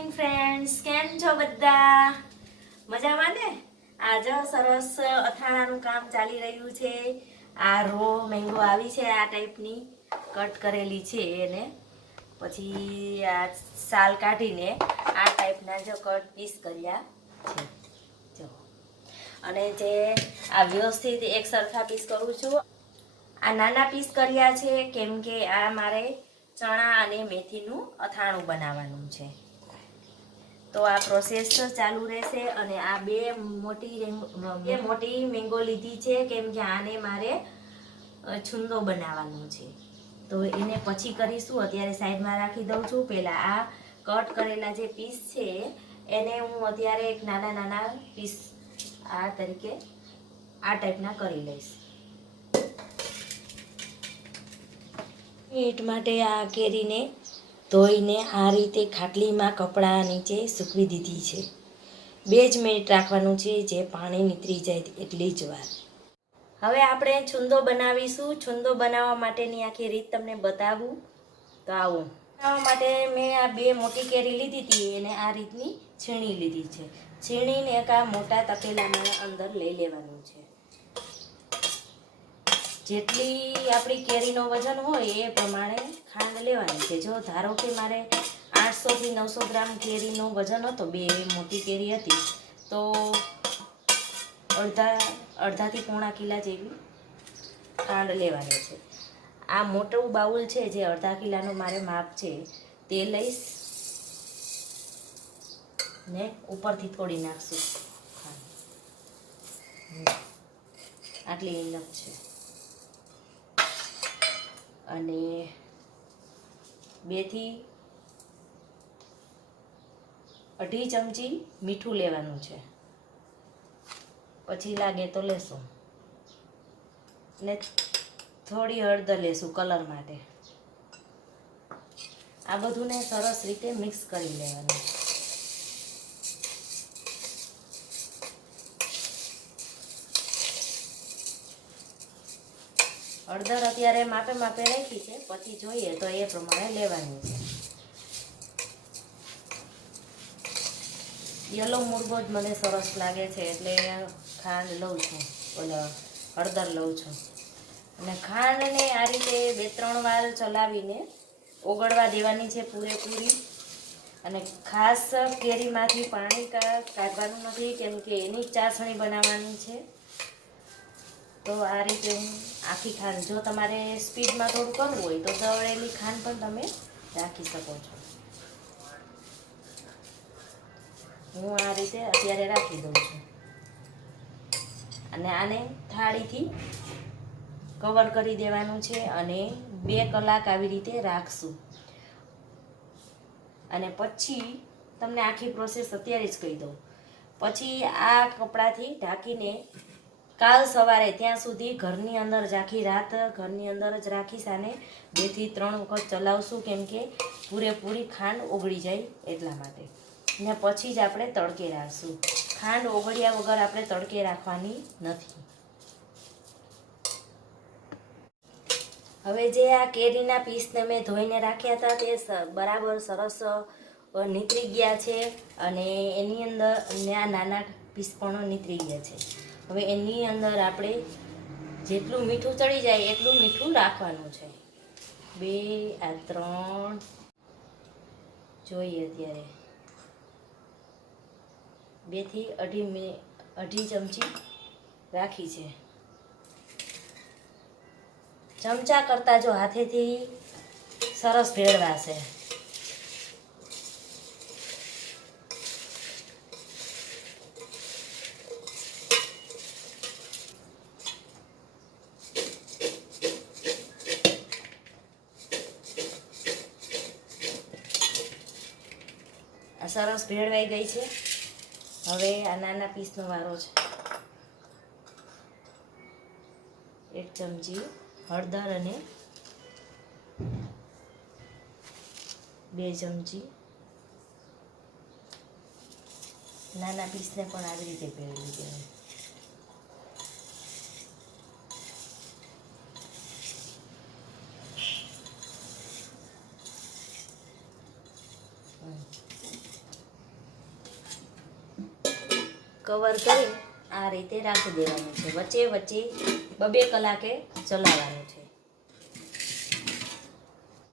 Morning friends, કેમ છો બધા? મજામાં ને? આજે સરસ અથાણાનું કામ ચાલી રહ્યું છે. આ રો મેંગો આવી છે, આ ટાઈપની કટ કરેલી છે એને પછી આ સાલ કાઢીને આ ટાઈપના જો કટ પીસ કર્યા છે જો. અને જે આ વ્યવસ્થિત એક સરખા પીસ કરું છું. આ નાના પીસ કર્યા છે કેમ કે આ મારે ચણા અને મેથીનું અથાણું બનાવવાનું છે. તો આ પ્રોસેસ ચાલુ રહેશે. અને આ બે મોટી મેંગો લીધી છે કેમ કે આને મારે છુંદો બનાવવાનો છે. તો એને પછી કરીશું, અત્યારે સાઈડમાં રાખી દઉં છું. પહેલા આ કટ કરેલા જે પીસ છે એને હું અત્યારે એક નાના નાના પીસ આ તરીકે આ ટાઈપના કરી લઈશ. મીઠ માટે આ કેરીને ધોઈને આ રીતે ખાટલીમાં કપડાં નીચે સૂકવી દીધી છે. 2 જ મિનિટ રાખવાનું છે, જે પાણી નીતરી જાય એટલી જ વાર. હવે આપણે છુંદો બનાવીશું. છુંદો બનાવવા માટેની આખી રીત તમને બતાવું તો આવું. બનાવવા માટે મેં આ 2 મોટી કેરી લીધી હતી અને આ રીતની છીણી લીધી છે. છીણીને એક આ મોટા તપેલામાં અંદર લઈ લેવાનું છે. જેટલી આપણી કેરીનો વજન હોય એ પ્રમાણે ખાંડ લેવાની છે. જો ધારો કે મારે 800 થી 900 ગ્રામ કેરીનો વજન હતો, 2 મોટી કેરી હતી, તો અડધાથી પોણા કિલા જેવી ખાંડ લેવાની છે. આ મોટું બાઉલ છે જે અડધા કિલાનો મારે માપ છે તે લઈશ ને ઉપરથી થોડી નાખશું ખાંડ. આટલી ઇનફ છે. અને 2 થી 2.5 ચમચી મીઠું લેવાનું છે. પછી લાગે તો લેશું. ને થોડી હળદર લેશું કલર માટે. આ બધુંને સરસ રીતે મિક્સ કરી લેવાનું. હળદર અત્યારે માપે માપે રાખી છે, પછી જોઈએ તો એ પ્રમાણે લેવાની છે. યલો મુરગો જ મને સરસ લાગે છે એટલે ખાંડ લઉં છું, હળદર લઉં છું. અને ખાંડને આ રીતે 2-3 વાર ચલાવીને ઓગળવા દેવાની છે પૂરેપૂરી. અને ખાસ કેરીમાંથી પાણી કાઢવાનું નથી કેમ કે એની જ ચાસણી બનાવવાની છે. તો આ રીતે હું આખી ખાંડ, જો તમારે સ્પીડમાં થોડું કરવું હોય તો દળેલી ખાંડ પણ તમે રાખી શકો છો. હું આ રીતે અત્યારે રાખી દઉં છું. અને આને થાળીથી કવર કરી દેવાનું છે અને 2 કલાક આવી રીતે રાખશું. અને પછી તમને આખી પ્રોસેસ અત્યારે જ કહી દઉં. પછી આ કપડાથી ઢાંકીને કાલ સવારે ત્યાં સુધી ઘરની અંદર જ આખી રાત ઘરની અંદર જ રાખીશ. આને 2 થી 3 વખત ચલાવશું કેમ કે પૂરેપૂરી ખાંડ ઓગળી જાય એટલા માટે. ને પછી જ આપણે તડકે રાખશું. ખાંડ ઓગળ્યા વગર આપણે તડકે રાખવાની નથી. હવે જે આ કેરીના પીસને મેં ધોઈને રાખ્યા હતા તે બરાબર સરસ નીતરી ગયા છે. અને એની અંદર આ નાના પીસ પણ નીતરી ગયા છે. હવે એની અંદર આપણે જેટલું મીઠું ચડી જાય એટલું મીઠું રાખવાનું છે. 2 આ 3 જોઈએ અત્યારે 2 થી 2.5 ચમચી રાખી છે. ચમચા કરતાં જો હાથેથી સરસ ભેળવાશે. આ સરસ ભેળવાઈ ગઈ છે. હવે આ નાના પીસનો વારો છે. 1 ચમચી હળદર અને 2 ચમચી નાના પીસને પણ આવી રીતે ભેળવી દેવાનું. કવર કરી આ રીતે રાખી દેવાનું છે. વચ્ચે વચ્ચે 2-2 કલાકે ચલાવવાનું છે.